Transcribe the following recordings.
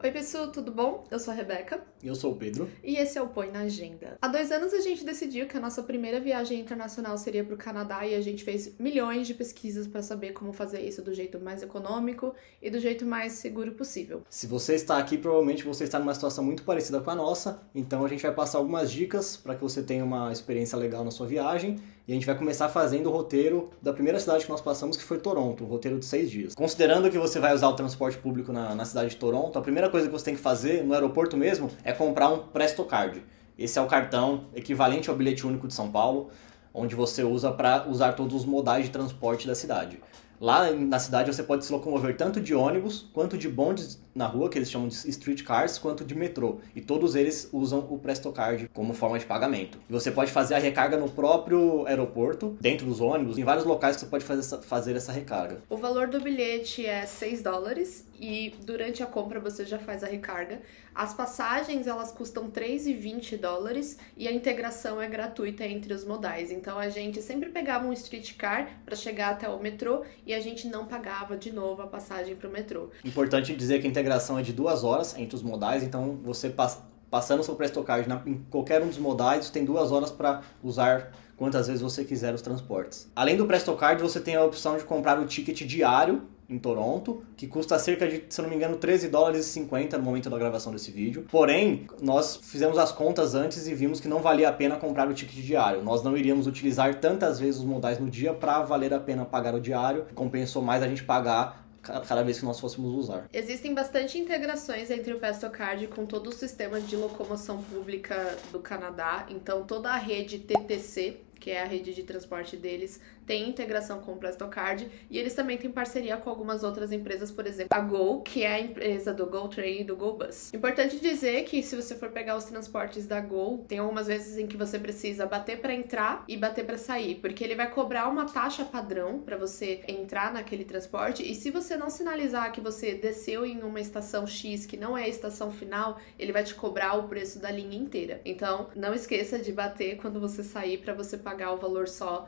Oi pessoal, tudo bom? Eu sou a Rebeca. Eu sou o Pedro. E esse é o Põe na Agenda. Há 2 anos a gente decidiu que a nossa primeira viagem internacional seria para o Canadá e a gente fez milhões de pesquisas para saber como fazer isso do jeito mais econômico e do jeito mais seguro possível. Se você está aqui, provavelmente você está numa situação muito parecida com a nossa, então a gente vai passar algumas dicas para que você tenha uma experiência legal na sua viagem e a gente vai começar fazendo o roteiro da primeira cidade que nós passamos, que foi Toronto, o roteiro de 6 dias. Considerando que você vai usar o transporte público na cidade de Toronto, a primeira coisa que você tem que fazer no aeroporto mesmo é comprar um Prestocard. Esse é o cartão equivalente ao bilhete único de São Paulo, onde você usa para usar todos os modais de transporte da cidade. Lá na cidade você pode se locomover tanto de ônibus, quanto de bondes na rua, que eles chamam de streetcars, quanto de metrô. E todos eles usam o Prestocard como forma de pagamento. E você pode fazer a recarga no próprio aeroporto, dentro dos ônibus, em vários locais que você pode fazer essa recarga. O valor do bilhete é $6 e durante a compra você já faz a recarga. As passagens elas custam $3,20 e a integração é gratuita entre os modais. Então a gente sempre pegava um streetcar para chegar até o metrô e a gente não pagava de novo a passagem para o metrô. Importante dizer que a integração é de 2 horas entre os modais, então você passando o seu Prestocard em qualquer um dos modais, você tem 2 horas para usar quantas vezes você quiser os transportes. Além do Prestocard, você tem a opção de comprar o ticket diário em Toronto, que custa cerca de, se eu não me engano, $13,50 no momento da gravação desse vídeo. Porém, nós fizemos as contas antes e vimos que não valia a pena comprar o ticket diário. Nós não iríamos utilizar tantas vezes os modais no dia para valer a pena pagar o diário. Compensou mais a gente pagar cada vez que nós fôssemos usar. Existem bastante integrações entre o Prestocard com todo o sistema de locomoção pública do Canadá. Então, toda a rede TTC, que é a rede de transporte deles, tem integração com o Prestocard e eles também têm parceria com algumas outras empresas, por exemplo, a Go, que é a empresa do Go Train e do Go Bus. Importante dizer que se você for pegar os transportes da Go, tem algumas vezes em que você precisa bater para entrar e bater para sair, porque ele vai cobrar uma taxa padrão para você entrar naquele transporte e se você não sinalizar que você desceu em uma estação X, que não é a estação final, ele vai te cobrar o preço da linha inteira. Então, não esqueça de bater quando você sair para você pagar o valor só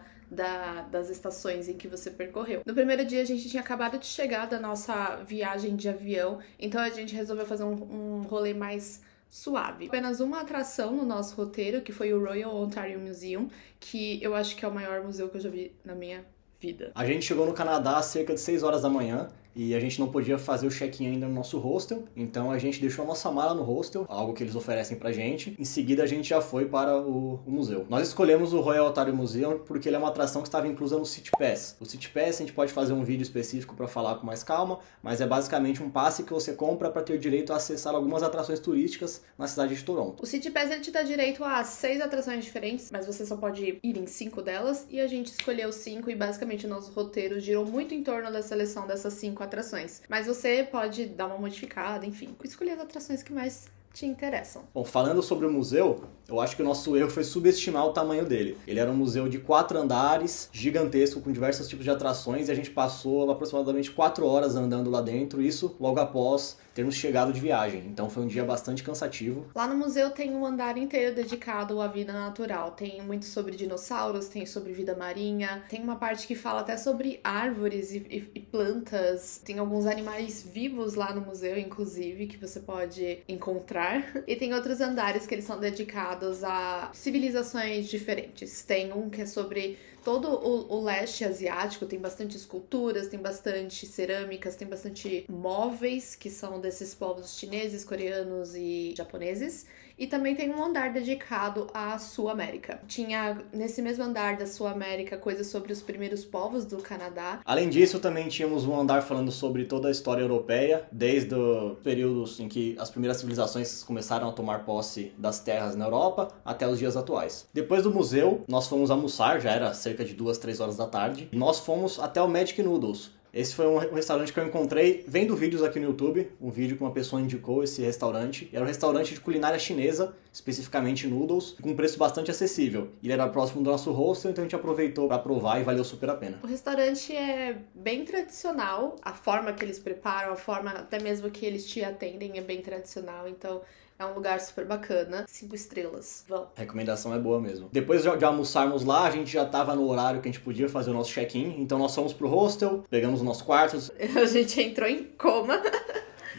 das estações em que você percorreu. No primeiro dia a gente tinha acabado de chegar da nossa viagem de avião, então a gente resolveu fazer um rolê mais suave. Apenas uma atração no nosso roteiro, que foi o Royal Ontario Museum, que eu acho que é o maior museu que eu já vi na minha vida. A gente chegou no Canadá às cerca de 6 horas da manhã e a gente não podia fazer o check-in ainda no nosso hostel, então a gente deixou a nossa mala no hostel, algo que eles oferecem pra gente. Em seguida a gente já foi para o museu. Nós escolhemos o Royal Ontario Museum porque ele é uma atração que estava inclusa no City Pass. O City Pass a gente pode fazer um vídeo específico para falar com mais calma, mas é basicamente um passe que você compra para ter direito a acessar algumas atrações turísticas na cidade de Toronto. O City Pass ele te dá direito a 6 atrações diferentes, mas você só pode ir em 5 delas, e a gente escolheu 5 e basicamente o nosso roteiro girou muito em torno da seleção dessas 5 atrações. Mas você pode dar uma modificada, enfim, escolher as atrações que mais te interessam. Bom, falando sobre o museu, eu acho que o nosso erro foi subestimar o tamanho dele. Ele era um museu de 4 andares, gigantesco, com diversos tipos de atrações, e a gente passou aproximadamente 4 horas andando lá dentro, isso logo após termos chegado de viagem. Então foi um dia bastante cansativo. Lá no museu tem um andar inteiro dedicado à vida natural. Tem muito sobre dinossauros, tem sobre vida marinha, tem uma parte que fala até sobre árvores e plantas. Tem alguns animais vivos lá no museu, inclusive, que você pode encontrar. E tem outros andares que eles são dedicados a civilizações diferentes. Tem um que é sobre todo o leste asiático, tem bastante esculturas, tem bastante cerâmicas, tem bastante móveis que são desses povos chineses, coreanos e japoneses. E também tem um andar dedicado à Sul-América. Tinha, nesse mesmo andar da Sul-América, coisas sobre os primeiros povos do Canadá. Além disso, também tínhamos um andar falando sobre toda a história europeia, desde os períodos em que as primeiras civilizações começaram a tomar posse das terras na Europa, até os dias atuais. Depois do museu, nós fomos almoçar, já era cerca de 2, 3 horas da tarde, e nós fomos até o Magic Noodles. Esse foi um restaurante que eu encontrei vendo vídeos aqui no YouTube, um vídeo que uma pessoa indicou esse restaurante. Era um restaurante de culinária chinesa, especificamente noodles, com um preço bastante acessível. Ele era próximo do nosso hostel, então a gente aproveitou para provar e valeu super a pena. O restaurante é bem tradicional, a forma que eles preparam, a forma até mesmo que eles te atendem é bem tradicional, então é um lugar super bacana. 5 estrelas. Vão. A recomendação é boa mesmo. Depois de almoçarmos lá, a gente já estava no horário que a gente podia fazer o nosso check-in. Então nós fomos pro hostel, pegamos o nosso quarto. A gente entrou em coma.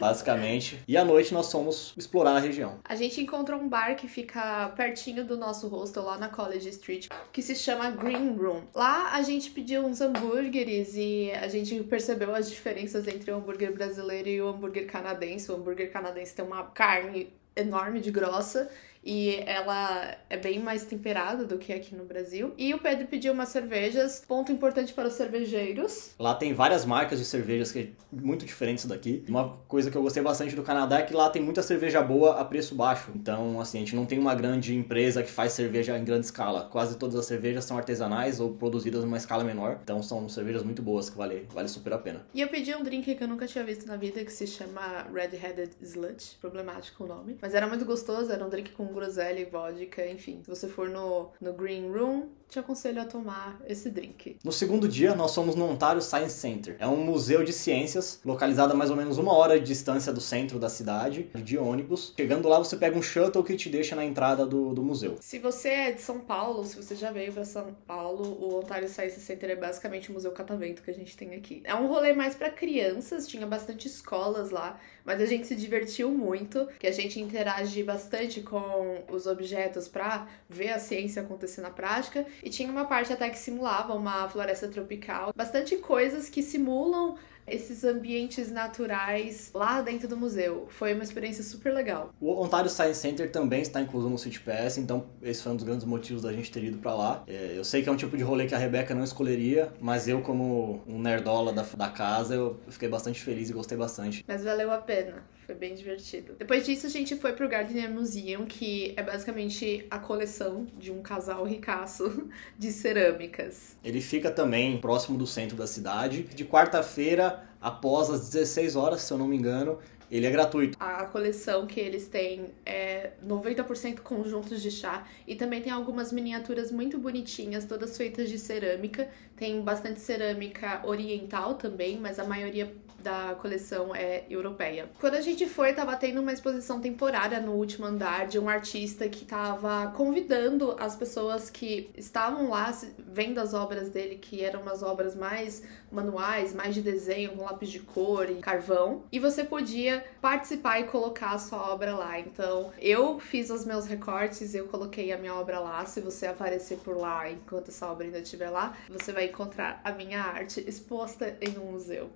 basicamente. E à noite nós fomos explorar a região. A gente encontrou um bar que fica pertinho do nosso hostel, lá na College Street, que se chama Green Room. Lá a gente pediu uns hambúrgueres e a gente percebeu as diferenças entre o hambúrguer brasileiro e o hambúrguer canadense. O hambúrguer canadense tem uma carne enorme de grossa e ela é bem mais temperada do que aqui no Brasil. E o Pedro pediu umas cervejas, ponto importante para os cervejeiros. Lá tem várias marcas de cervejas que é muito diferentes daqui. Uma coisa que eu gostei bastante do Canadá é que lá tem muita cerveja boa a preço baixo. Então, assim, a gente não tem uma grande empresa que faz cerveja em grande escala. Quase todas as cervejas são artesanais ou produzidas numa escala menor. Então, são cervejas muito boas que vale super a pena. E eu pedi um drink que eu nunca tinha visto na vida, que se chama Red-Headed Sludge. Problemático o nome. Mas era muito gostoso, era um drink com groselha e vodka, enfim. Se você for no Green Room, te aconselho a tomar esse drink. No segundo dia, nós fomos no Ontario Science Center. É um museu de ciências, localizado a mais ou menos 1 hora de distância do centro da cidade, de ônibus. Chegando lá, você pega um shuttle que te deixa na entrada do museu. Se você é de São Paulo, se você já veio pra São Paulo, o Ontario Science Center é basicamente o museu catavento que a gente tem aqui. É um rolê mais pra crianças, tinha bastante escolas lá, mas a gente se divertiu muito, que a gente interage bastante com os objetos pra ver a ciência acontecer na prática. E tinha uma parte até que simulava uma floresta tropical. Bastante coisas que simulam esses ambientes naturais lá dentro do museu. Foi uma experiência super legal. O Ontario Science Center também está incluso no City Pass, então esse foi um dos grandes motivos da gente ter ido pra lá. Eu sei que é um tipo de rolê que a Rebeca não escolheria, mas eu, como um nerdola da casa, eu fiquei bastante feliz e gostei bastante. Mas valeu a pena. Foi bem divertido. Depois disso, a gente foi pro Gardner Museum, que é basicamente a coleção de um casal ricaço de cerâmicas. Ele fica também próximo do centro da cidade. De quarta-feira, após as 16 horas, se eu não me engano, ele é gratuito. A coleção que eles têm é 90% conjuntos de chá e também tem algumas miniaturas muito bonitinhas, todas feitas de cerâmica. Tem bastante cerâmica oriental também, mas a maioria da coleção é europeia. Quando a gente foi, tava tendo uma exposição temporária no último andar de um artista que tava convidando as pessoas que estavam lá vendo as obras dele, que eram umas obras mais manuais, mais de desenho, com lápis de cor e carvão. E você podia participar e colocar a sua obra lá. Então, eu fiz os meus recortes, eu coloquei a minha obra lá. Se você aparecer por lá enquanto essa obra ainda estiver lá, você vai encontrar a minha arte exposta em um museu.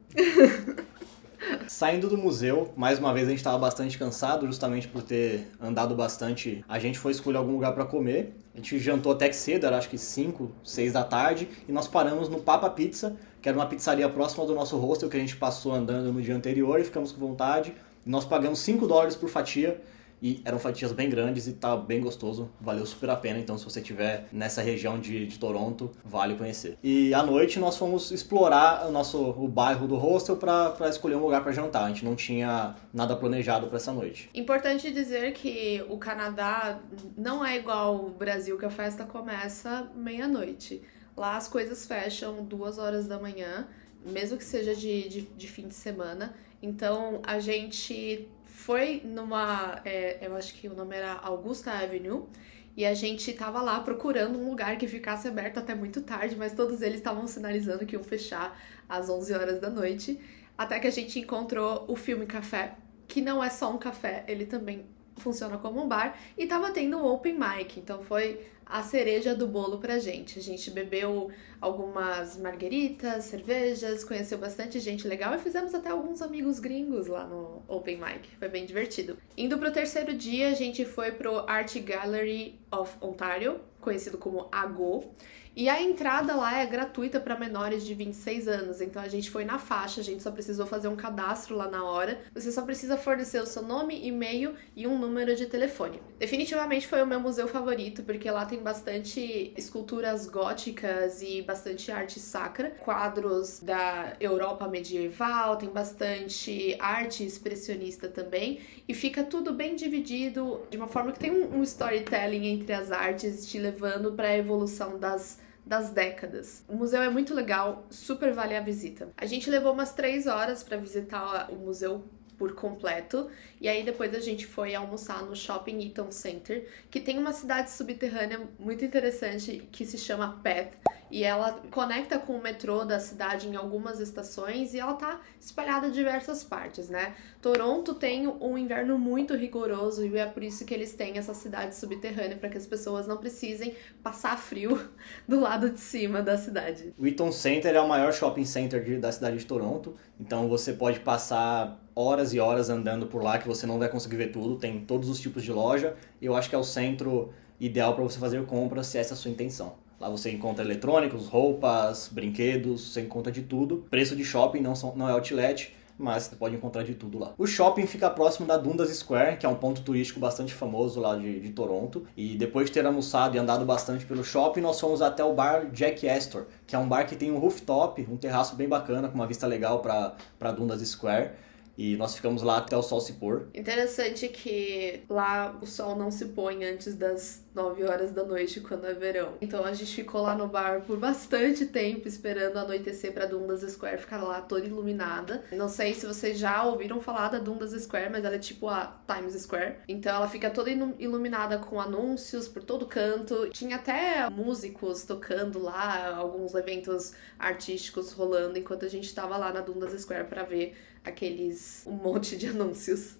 Saindo do museu, mais uma vez a gente estava bastante cansado, justamente por ter andado bastante. A gente foi escolher algum lugar para comer. A gente jantou até que cedo, era acho que 5, 6 da tarde, e nós paramos no Papa Pizza, que era uma pizzaria próxima do nosso hostel que a gente passou andando no dia anterior e ficamos com vontade. E nós pagamos $5 por fatia. E eram fatias bem grandes e tá bem gostoso, valeu super a pena. Então, se você estiver nessa região de Toronto, vale conhecer. E à noite nós fomos explorar o bairro do hostel para escolher um lugar para jantar. A gente não tinha nada planejado para essa noite. Importante dizer que o Canadá não é igual ao Brasil, que a festa começa meia-noite. Lá as coisas fecham 2 horas da manhã, mesmo que seja de fim de semana. Então a gente foi numa, eu acho que o nome era Augusta Avenue, e a gente tava lá procurando um lugar que ficasse aberto até muito tarde, mas todos eles estavam sinalizando que iam fechar às 11 horas da noite, até que a gente encontrou o Filme Café, que não é só um café, ele também funciona como um bar, e tava tendo um open mic, então foi a cereja do bolo pra gente. A gente bebeu algumas margueritas, cervejas, conheceu bastante gente legal e fizemos até alguns amigos gringos lá no Open Mic. Foi bem divertido. Indo pro terceiro dia, a gente foi pro Art Gallery of Ontario, conhecido como AGO. E a entrada lá é gratuita para menores de 26 anos, então a gente foi na faixa, a gente só precisou fazer um cadastro lá na hora. Você só precisa fornecer o seu nome, e-mail e um número de telefone. Definitivamente foi o meu museu favorito, porque lá tem bastante esculturas góticas e bastante arte sacra, quadros da Europa medieval, tem bastante arte expressionista também, e fica tudo bem dividido de uma forma que tem um storytelling entre as artes, te levando para a evolução das décadas. O museu é muito legal, super vale a visita. A gente levou umas 3 horas para visitar o museu por completo, e aí depois a gente foi almoçar no Shopping Eaton Center, que tem uma cidade subterrânea muito interessante que se chama Path, e ela conecta com o metrô da cidade em algumas estações e ela tá espalhada em diversas partes, né? Toronto tem um inverno muito rigoroso e é por isso que eles têm essa cidade subterrânea, para que as pessoas não precisem passar frio do lado de cima da cidade. O Eaton Center é o maior shopping center da cidade de Toronto, então você pode passar horas e horas andando por lá que você não vai conseguir ver tudo, tem todos os tipos de loja, e eu acho que é o centro ideal para você fazer compras se essa é a sua intenção. Lá você encontra eletrônicos, roupas, brinquedos, você encontra de tudo. Preço de shopping não é outlet, mas você pode encontrar de tudo lá. O shopping fica próximo da Dundas Square, que é um ponto turístico bastante famoso lá de Toronto. E depois de ter almoçado e andado bastante pelo shopping, nós fomos até o bar Jack Astor, que é um bar que tem um rooftop, um terraço bem bacana, com uma vista legal para Dundas Square. E nós ficamos lá até o sol se pôr. Interessante que lá o sol não se põe antes das 9 horas da noite, quando é verão. Então a gente ficou lá no bar por bastante tempo, esperando anoitecer pra Dundas Square ficar lá toda iluminada. Não sei se vocês já ouviram falar da Dundas Square, mas ela é tipo a Times Square. Então ela fica toda iluminada com anúncios por todo canto. Tinha até músicos tocando lá, alguns eventos artísticos rolando, enquanto a gente tava lá na Dundas Square pra ver um monte de anúncios.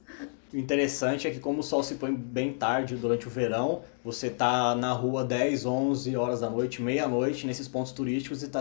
O interessante é que como o sol se põe bem tarde durante o verão, você tá na rua 10, 11 horas da noite, meia-noite, nesses pontos turísticos e tá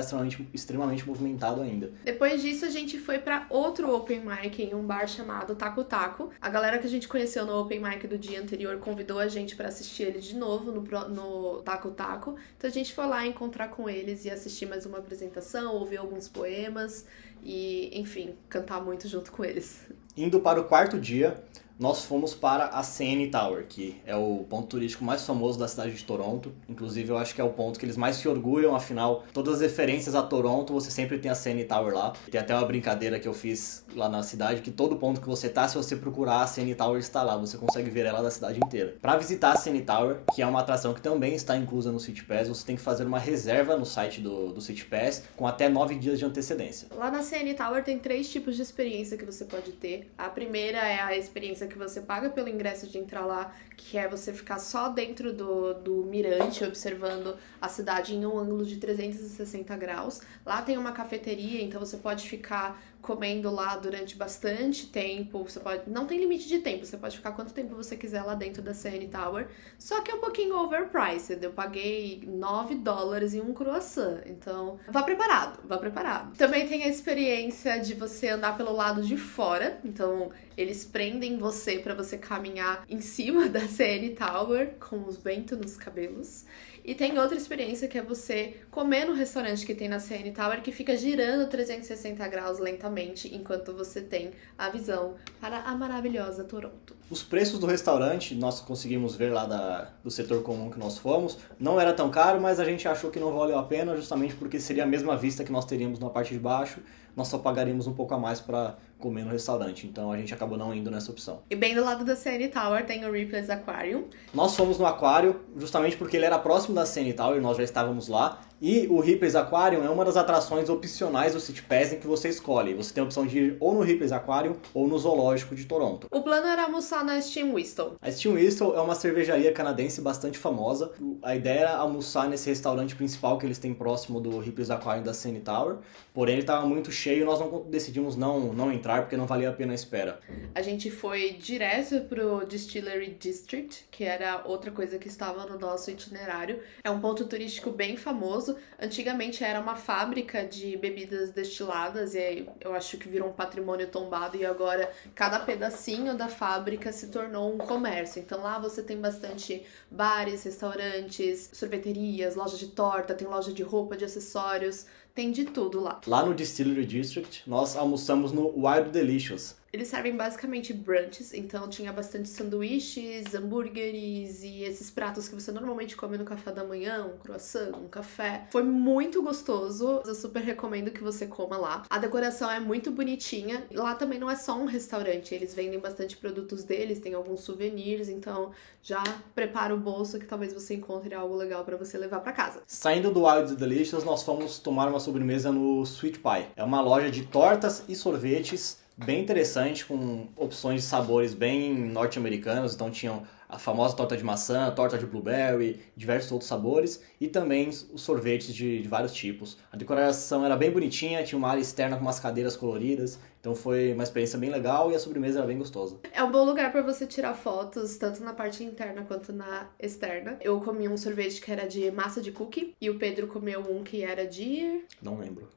extremamente movimentado ainda. Depois disso, a gente foi pra outro open mic em um bar chamado Taco Taco. A galera que a gente conheceu no open mic do dia anterior convidou a gente pra assistir ele de novo no Taco Taco. Então a gente foi lá encontrar com eles e assistir mais uma apresentação, ouvir alguns poemas e, enfim, cantar muito junto com eles. Indo para o quarto dia, nós fomos para a CN Tower, que é o ponto turístico mais famoso da cidade de Toronto. Inclusive, eu acho que é o ponto que eles mais se orgulham, afinal, todas as referências a Toronto, você sempre tem a CN Tower lá. Tem até uma brincadeira que eu fiz lá na cidade, que todo ponto que você tá, se você procurar, a CN Tower está lá, você consegue ver ela da cidade inteira. Para visitar a CN Tower, que é uma atração que também está inclusa no City Pass, você tem que fazer uma reserva no site do City Pass, com até 9 dias de antecedência. Lá na CN Tower tem 3 tipos de experiência que você pode ter. A primeira é a experiência que você paga pelo ingresso de entrar lá, que é você ficar só dentro do mirante, observando a cidade em um ângulo de 360 graus. Lá tem uma cafeteria, então você pode ficar comendo lá durante bastante tempo. Não tem limite de tempo, você pode ficar quanto tempo você quiser lá dentro da CN Tower. Só que é um pouquinho overpriced. Eu paguei $9 em um croissant. Então, vá preparado, vá preparado. Também tem a experiência de você andar pelo lado de fora. Então, eles prendem você pra você caminhar em cima da CN Tower com os ventos nos cabelos. E tem outra experiência que é você comer no restaurante que tem na CN Tower, que fica girando 360 graus lentamente, enquanto você tem a visão para a maravilhosa Toronto. Os preços do restaurante, nós conseguimos ver lá do setor comum que nós fomos, não era tão caro, mas a gente achou que não valeu a pena, justamente porque seria a mesma vista que nós teríamos na parte de baixo, nós só pagaríamos um pouco a mais para comer no restaurante, então a gente acabou não indo nessa opção. E bem do lado da CN Tower tem o Ripley's Aquarium. Nós fomos no aquário, justamente porque ele era próximo da CN Tower, nós já estávamos lá, e o Ripley's Aquarium é uma das atrações opcionais do City Pass em que você escolhe. Você tem a opção de ir ou no Ripley's Aquarium ou no Zoológico de Toronto. O plano era almoçar na Steam Whistle. A Steam Whistle é uma cervejaria canadense bastante famosa. A ideia era almoçar nesse restaurante principal que eles têm próximo do Ripley's Aquarium da CN Tower. Porém, ele estava muito cheio e nós decidimos não entrar porque não valia a pena a espera. A gente foi direto pro Distillery District, que era outra coisa que estava no nosso itinerário. É um ponto turístico bem famoso. Antigamente era uma fábrica de bebidas destiladas e eu acho que virou um patrimônio tombado e agora cada pedacinho da fábrica se tornou um comércio. Então lá você tem bastante bares, restaurantes, sorveterias, loja de torta, tem loja de roupa, de acessórios, tem de tudo lá. Lá no Distillery District, nós almoçamos no Wild Delicious. Eles servem basicamente brunches, então tinha bastante sanduíches, hambúrgueres e esses pratos que você normalmente come no café da manhã, um croissant, um café. Foi muito gostoso, eu super recomendo que você coma lá. A decoração é muito bonitinha. Lá também não é só um restaurante, eles vendem bastante produtos deles, tem alguns souvenirs, então já prepara o bolso que talvez você encontre algo legal pra você levar pra casa. Saindo do Wild Delicious, nós fomos tomar uma sobremesa no Sweet Pie. É uma loja de tortas e sorvetes bem interessante, com opções de sabores bem norte-americanos. Então tinham a famosa torta de maçã, torta de blueberry, diversos outros sabores, e também os sorvetes de vários tipos. A decoração era bem bonitinha, tinha uma área externa com umas cadeiras coloridas, então foi uma experiência bem legal e a sobremesa era bem gostosa. É um bom lugar pra você tirar fotos, tanto na parte interna quanto na externa. Eu comi um sorvete que era de massa de cookie, e o Pedro comeu um que era de... Não lembro.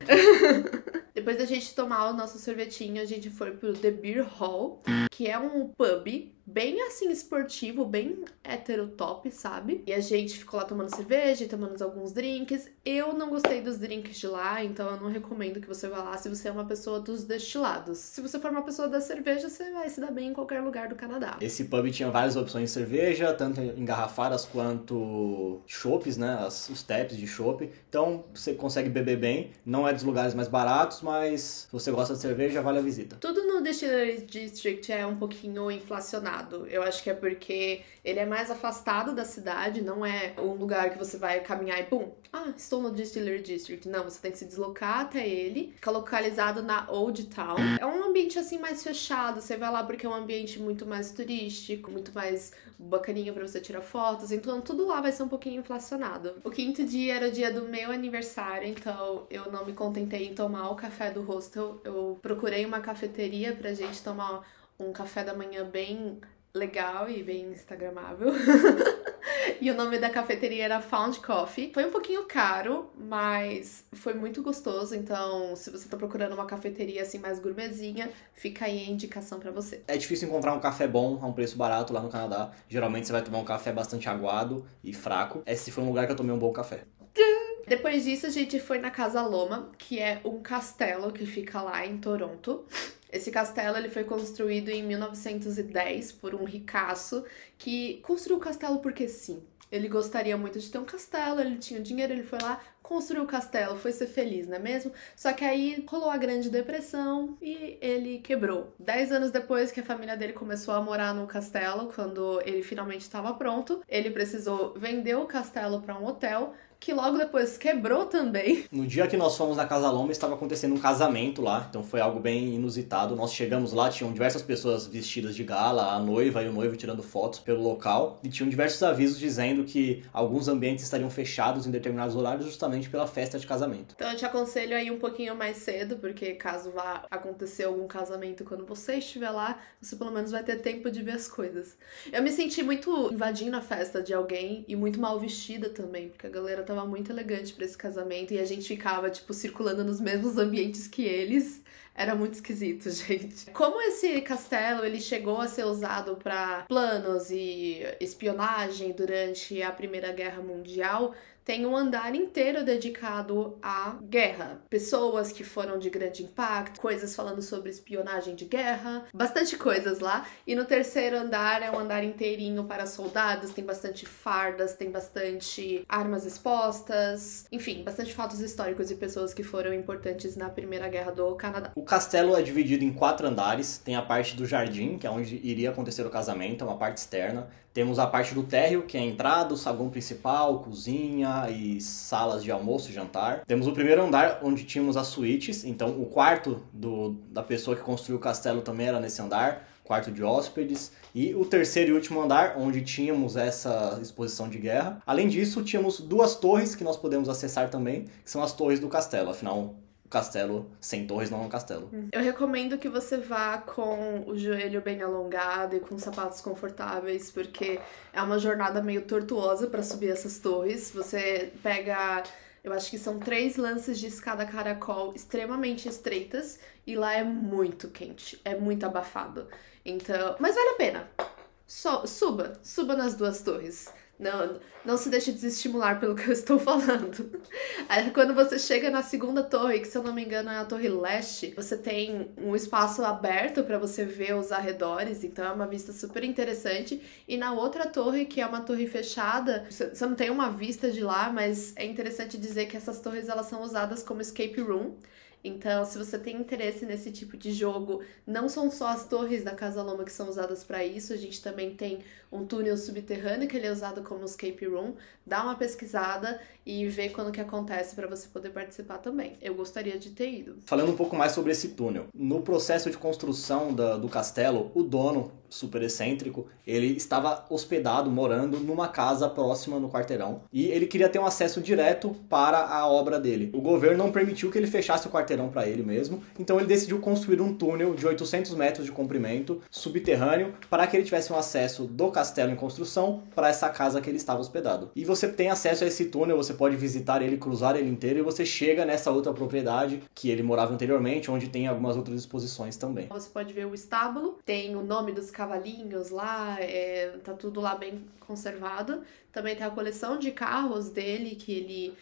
Depois da gente tomar o nosso sorvetinho, a gente foi pro The Beer Hall, que é um pub bem assim esportivo, bem heterotop, sabe? E a gente ficou lá tomando cerveja, tomando alguns drinks. Eu não gostei dos drinks de lá, então eu não recomendo que você vá lá se você é uma pessoa dos destilados. Se você for uma pessoa da cerveja, você vai se dar bem em qualquer lugar do Canadá. Esse pub tinha várias opções de cerveja, tanto engarrafadas quanto chopes, né? Os taps de chopp. Então você consegue beber bem. Não é dos lugares mais baratos, mas se você gosta de cerveja, vale a visita. Tudo no Distillery District é um pouquinho inflacionado. Eu acho que é porque ele é mais afastado da cidade, não é um lugar que você vai caminhar e pum, estou no Distillery District. Não, você tem que se deslocar até ele. Fica localizado na Old Town. É um ambiente assim mais fechado, você vai lá porque é um ambiente muito mais turístico, muito mais bacaninha pra você tirar fotos, então tudo lá vai ser um pouquinho inflacionado. O quinto dia era o dia do meu aniversário, então eu não me contentei em tomar o café do hostel, eu procurei uma cafeteria pra gente tomar um café da manhã bem legal e bem instagramável. E o nome da cafeteria era Found Coffee. Foi um pouquinho caro, mas foi muito gostoso. Então, se você tá procurando uma cafeteria assim mais gourmetzinha, fica aí a indicação pra você. É difícil encontrar um café bom a um preço barato lá no Canadá. Geralmente você vai tomar um café bastante aguado e fraco. Esse foi um lugar que eu tomei um bom café. Depois disso, a gente foi na Casa Loma, que é um castelo que fica lá em Toronto. Esse castelo ele foi construído em 1910 por um ricaço que construiu o castelo porque sim. Ele gostaria muito de ter um castelo, ele tinha dinheiro, ele foi lá, construiu o castelo, foi ser feliz, não é mesmo? Só que aí rolou a Grande Depressão e ele quebrou. 10 anos depois que a família dele começou a morar no castelo, quando ele finalmente estava pronto, ele precisou vender o castelo para um hotel, que logo depois quebrou também. No dia que nós fomos na Casa Loma, estava acontecendo um casamento lá, então foi algo bem inusitado. Nós chegamos lá, tinham diversas pessoas vestidas de gala, a noiva e o noivo tirando fotos pelo local, e tinham diversos avisos dizendo que alguns ambientes estariam fechados em determinados horários justamente pela festa de casamento. Então eu te aconselho a ir um pouquinho mais cedo, porque caso vá acontecer algum casamento quando você estiver lá, você pelo menos vai ter tempo de ver as coisas. Eu me senti muito invadindo a festa de alguém e muito mal vestida também, porque a galera tava muito elegante pra esse casamento e a gente ficava, tipo, circulando nos mesmos ambientes que eles. Era muito esquisito, gente. Como esse castelo, ele chegou a ser usado para planos e espionagem durante a Primeira Guerra Mundial, tem um andar inteiro dedicado à guerra. Pessoas que foram de grande impacto, coisas falando sobre espionagem de guerra, bastante coisas lá. E no terceiro andar é um andar inteirinho para soldados, tem bastante fardas, tem bastante armas expostas, enfim, bastante fatos históricos de pessoas que foram importantes na Primeira Guerra do Canadá. O castelo é dividido em 4 andares, tem a parte do jardim, que é onde iria acontecer o casamento, é uma parte externa. Temos a parte do térreo, que é a entrada, o saguão principal, cozinha e salas de almoço e jantar. Temos o primeiro andar, onde tínhamos as suítes. Então, o quarto da pessoa que construiu o castelo também era nesse andar, quarto de hóspedes. E o terceiro e último andar, onde tínhamos essa exposição de guerra. Além disso, tínhamos 2 torres que nós podemos acessar também, que são as torres do castelo. Afinal, o castelo sem torres não é um castelo. Eu recomendo que você vá com o joelho bem alongado e com sapatos confortáveis, porque é uma jornada meio tortuosa para subir essas torres. Você pega, eu acho que são 3 lances de escada caracol extremamente estreitas e lá é muito quente, é muito abafado. Então, mas vale a pena. Suba nas 2 torres. Não se deixe desestimular pelo que eu estou falando. Aí, quando você chega na segunda torre, que se eu não me engano é a Torre Leste, você tem um espaço aberto para você ver os arredores, então é uma vista super interessante. E na outra torre, que é uma torre fechada, você não tem uma vista de lá, mas é interessante dizer que essas torres elas são usadas como escape room. Então, se você tem interesse nesse tipo de jogo, não são só as torres da Casa Loma que são usadas para isso, a gente também tem um túnel subterrâneo que ele é usado como escape room. Dá uma pesquisada e vê quando que acontece para você poder participar também. Eu gostaria de ter ido. Falando um pouco mais sobre esse túnel. No processo de construção do castelo, o dono, super excêntrico, ele estava hospedado, morando numa casa próxima no quarteirão. E ele queria ter um acesso direto para a obra dele. O governo não permitiu que ele fechasse o quarteirão para ele mesmo. Então ele decidiu construir um túnel de 800 metros de comprimento, subterrâneo, para que ele tivesse um acesso do castelo em construção para essa casa que ele estava hospedado. E você tem acesso a esse túnel, você pode visitar ele, cruzar ele inteiro, e você chega nessa outra propriedade que ele morava anteriormente, onde tem algumas outras exposições também. Você pode ver o estábulo, tem o nome dos cavalinhos lá, tá tudo lá bem conservado. Também tem a coleção de carros dele, que ele,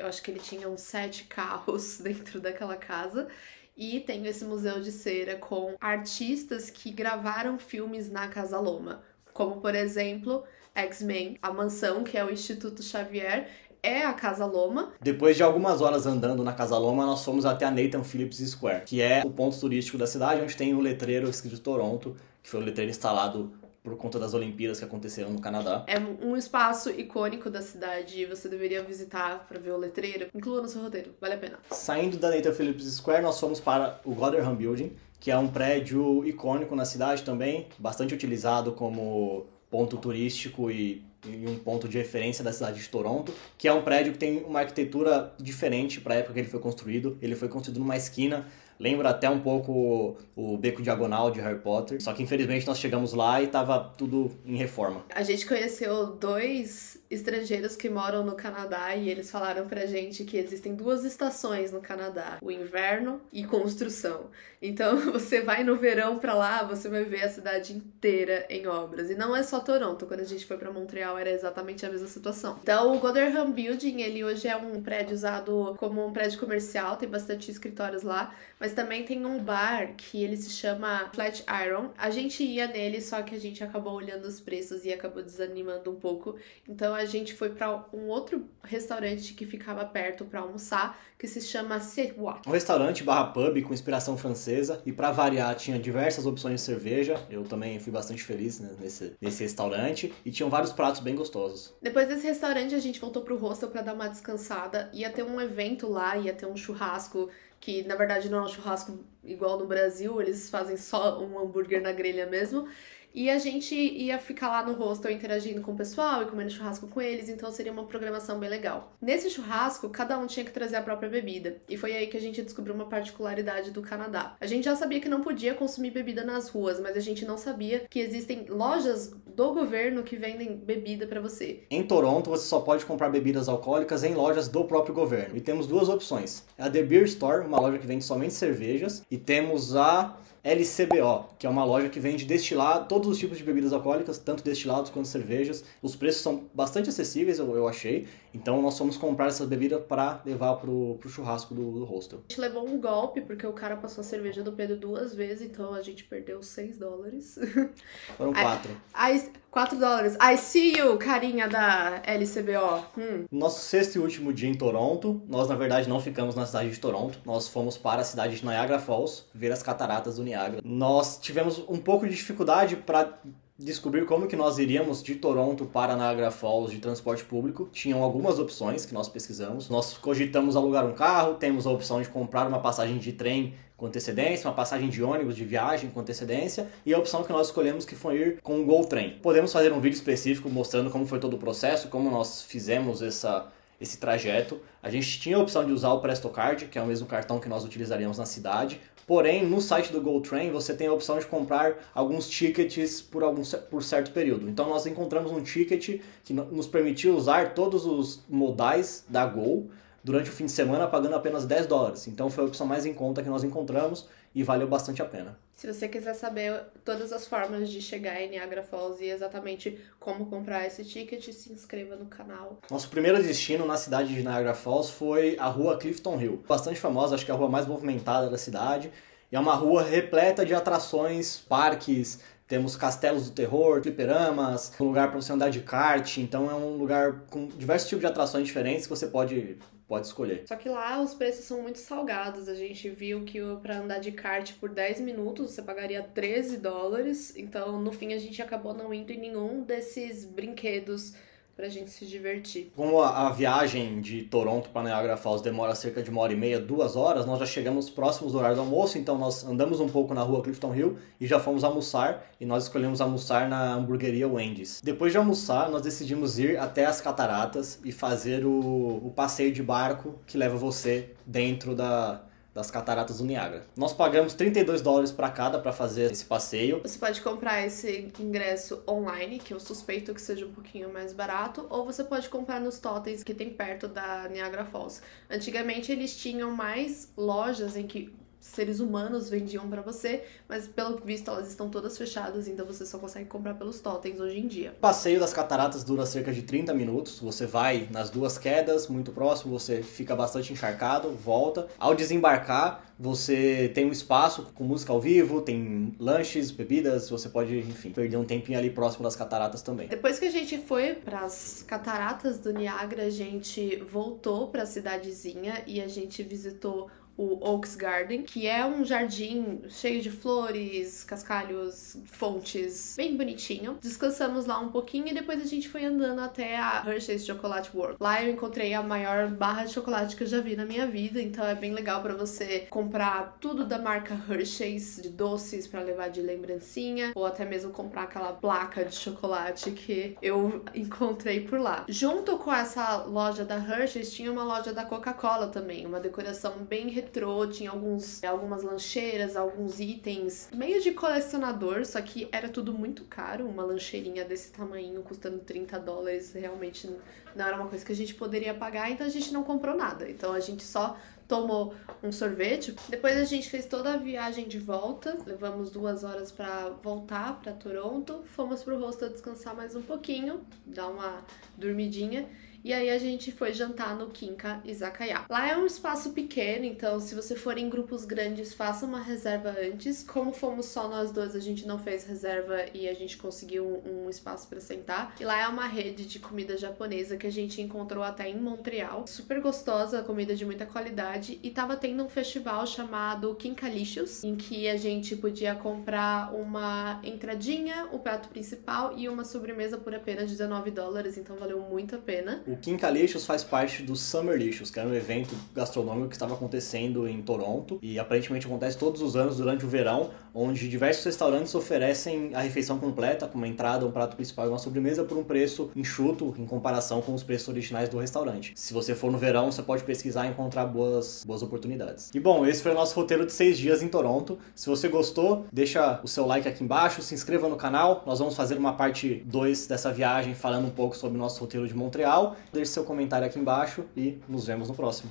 eu acho que ele tinha uns 7 carros dentro daquela casa. E tem esse museu de cera com artistas que gravaram filmes na Casa Loma, como, por exemplo, X-Men, a mansão, que é o Instituto Xavier, é a Casa Loma. Depois de algumas horas andando na Casa Loma, nós fomos até a Nathan Phillips Square, que é o ponto turístico da cidade, onde tem o letreiro escrito Toronto, que foi o letreiro instalado por conta das Olimpíadas que aconteceram no Canadá. É um espaço icônico da cidade e você deveria visitar para ver o letreiro. Inclua no seu roteiro, vale a pena. Saindo da Nathan Phillips Square, nós fomos para o Gotherham Building, que é um prédio icônico na cidade também, bastante utilizado como ponto turístico e um ponto de referência da cidade de Toronto, que é um prédio que tem uma arquitetura diferente para a época que ele foi construído. Ele foi construído numa esquina, lembra até um pouco o Beco Diagonal de Harry Potter, só que infelizmente nós chegamos lá e estava tudo em reforma. A gente conheceu 2 estrangeiros que moram no Canadá e eles falaram pra gente que existem 2 estações no Canadá, o inverno e construção. Então você vai no verão pra lá, você vai ver a cidade inteira em obras. E não é só Toronto, quando a gente foi pra Montreal era exatamente a mesma situação. Então o Gotherham Building, ele hoje é um prédio usado como um prédio comercial, tem bastante escritórios lá, mas também tem um bar que ele se chama Flatiron. A gente ia nele, só que a gente acabou olhando os preços e acabou desanimando um pouco. Então a gente foi pra um outro restaurante que ficava perto pra almoçar, que se chama Setwalk. Um restaurante barra pub com inspiração francesa, e para variar tinha diversas opções de cerveja. Eu também fui bastante feliz, né, nesse restaurante, e tinham vários pratos bem gostosos. Depois desse restaurante a gente voltou pro hostel pra dar uma descansada. Ia ter um evento lá, ia ter um churrasco, que na verdade não é um churrasco igual no Brasil, eles fazem só um hambúrguer na grelha mesmo. E a gente ia ficar lá no hostel interagindo com o pessoal e comendo churrasco com eles, então seria uma programação bem legal. Nesse churrasco, cada um tinha que trazer a própria bebida, e foi aí que a gente descobriu uma particularidade do Canadá. A gente já sabia que não podia consumir bebida nas ruas, mas a gente não sabia que existem lojas do governo que vendem bebida pra você. Em Toronto, você só pode comprar bebidas alcoólicas em lojas do próprio governo, e temos 2 opções. A The Beer Store, uma loja que vende somente cervejas, e temos a LCBO, que é uma loja que vende destilado, todos os tipos de bebidas alcoólicas, tanto destilados quanto cervejas. Os preços são bastante acessíveis, eu achei. Então nós fomos comprar essas bebidas para levar pro churrasco do hostel. A gente levou um golpe, porque o cara passou a cerveja do Pedro 2 vezes, então a gente perdeu $6. Foram 4. $4. I see you, carinha da LCBO. Nosso 6º e último dia em Toronto, nós na verdade não ficamos na cidade de Toronto, nós fomos para a cidade de Niagara Falls, ver as cataratas do Niagara. Nós tivemos um pouco de dificuldade para descobrir como que nós iríamos de Toronto para Niagara Falls de transporte público. Tinham algumas opções que nós pesquisamos. Nós cogitamos alugar um carro, temos a opção de comprar uma passagem de trem com antecedência, uma passagem de ônibus de viagem com antecedência, e a opção que nós escolhemos que foi ir com o Go Train. Podemos fazer um vídeo específico mostrando como foi todo o processo, como nós fizemos esse trajeto. A gente tinha a opção de usar o Presto Card, que é o mesmo cartão que nós utilizaríamos na cidade. Porém, no site do Go Train você tem a opção de comprar alguns tickets por certo período. Então nós encontramos um ticket que nos permitiu usar todos os modais da Go durante o fim de semana, pagando apenas $10. Então foi a opção mais em conta que nós encontramos e valeu bastante a pena. Se você quiser saber todas as formas de chegar em Niagara Falls e exatamente como comprar esse ticket, se inscreva no canal. Nosso primeiro destino na cidade de Niagara Falls foi a rua Clifton Hill. Bastante famosa, acho que é a rua mais movimentada da cidade. E é uma rua repleta de atrações, parques, temos castelos do terror, fliperamas, um lugar para você andar de kart. Então é um lugar com diversos tipos de atrações diferentes que você pode pode escolher. Só que lá os preços são muito salgados. A gente viu que pra andar de kart por 10 minutos você pagaria $13. Então, no fim, a gente acabou não indo em nenhum desses brinquedos pra gente se divertir. Como a viagem de Toronto para Niagara Falls demora cerca de 1h30, 2 horas, nós já chegamos próximos do horário do almoço, então nós andamos um pouco na rua Clifton Hill e já fomos almoçar, e nós escolhemos almoçar na hamburgueria Wendy's. Depois de almoçar, nós decidimos ir até as cataratas e fazer o passeio de barco que leva você dentro das cataratas do Niágara. Nós pagamos $32 para cada para fazer esse passeio. Você pode comprar esse ingresso online, que eu suspeito que seja um pouquinho mais barato, ou você pode comprar nos totens que tem perto da Niagara Falls. Antigamente eles tinham mais lojas em que seres humanos vendiam pra você, mas pelo visto elas estão todas fechadas, então você só consegue comprar pelos totens hoje em dia. O passeio das cataratas dura cerca de 30 minutos, você vai nas duas quedas, muito próximo, você fica bastante encharcado, volta. Ao desembarcar, você tem um espaço com música ao vivo, tem lanches, bebidas, você pode, enfim, perder um tempinho ali próximo das cataratas também. Depois que a gente foi pras cataratas do Niágara, a gente voltou pra cidadezinha e a gente visitou o Oaks Garden, que é um jardim cheio de flores, cascalhos, fontes, bem bonitinho. Descansamos lá um pouquinho e depois a gente foi andando até a Hershey's Chocolate World. Lá eu encontrei a maior barra de chocolate que eu já vi na minha vida, então é bem legal pra você comprar tudo da marca Hershey's, de doces pra levar de lembrancinha, ou até mesmo comprar aquela placa de chocolate que eu encontrei por lá. Junto com essa loja da Hershey's, tinha uma loja da Coca-Cola também, uma decoração bem retrô, tinha algumas lancheiras, alguns itens meio de colecionador, só que era tudo muito caro. Uma lancheirinha desse tamanho custando $30 realmente não era uma coisa que a gente poderia pagar, então a gente não comprou nada. Então a gente só tomou um sorvete. Depois a gente fez toda a viagem de volta, levamos 2 horas pra voltar pra Toronto, fomos pro hostel descansar mais um pouquinho, dar uma dormidinha. E aí a gente foi jantar no Kinka Izakaya. Lá é um espaço pequeno, então se você for em grupos grandes, faça uma reserva antes. Como fomos só nós dois, a gente não fez reserva e a gente conseguiu um espaço pra sentar. E lá é uma rede de comida japonesa que a gente encontrou até em Montreal. Super gostosa, comida de muita qualidade. E tava tendo um festival chamado Kinkalicious, em que a gente podia comprar uma entradinha, o prato principal e uma sobremesa por apenas $19, então valeu muito a pena. O Kinkalicious faz parte do Summerlicious, que era um evento gastronômico que estava acontecendo em Toronto e aparentemente acontece todos os anos durante o verão, onde diversos restaurantes oferecem a refeição completa, com uma entrada, um prato principal e uma sobremesa por um preço enxuto em comparação com os preços originais do restaurante. Se você for no verão, você pode pesquisar e encontrar boas oportunidades. E bom, esse foi o nosso roteiro de 6 dias em Toronto. Se você gostou, deixa o seu like aqui embaixo, se inscreva no canal. Nós vamos fazer uma parte 2 dessa viagem falando um pouco sobre o nosso roteiro de Montreal. Deixe seu comentário aqui embaixo e nos vemos no próximo.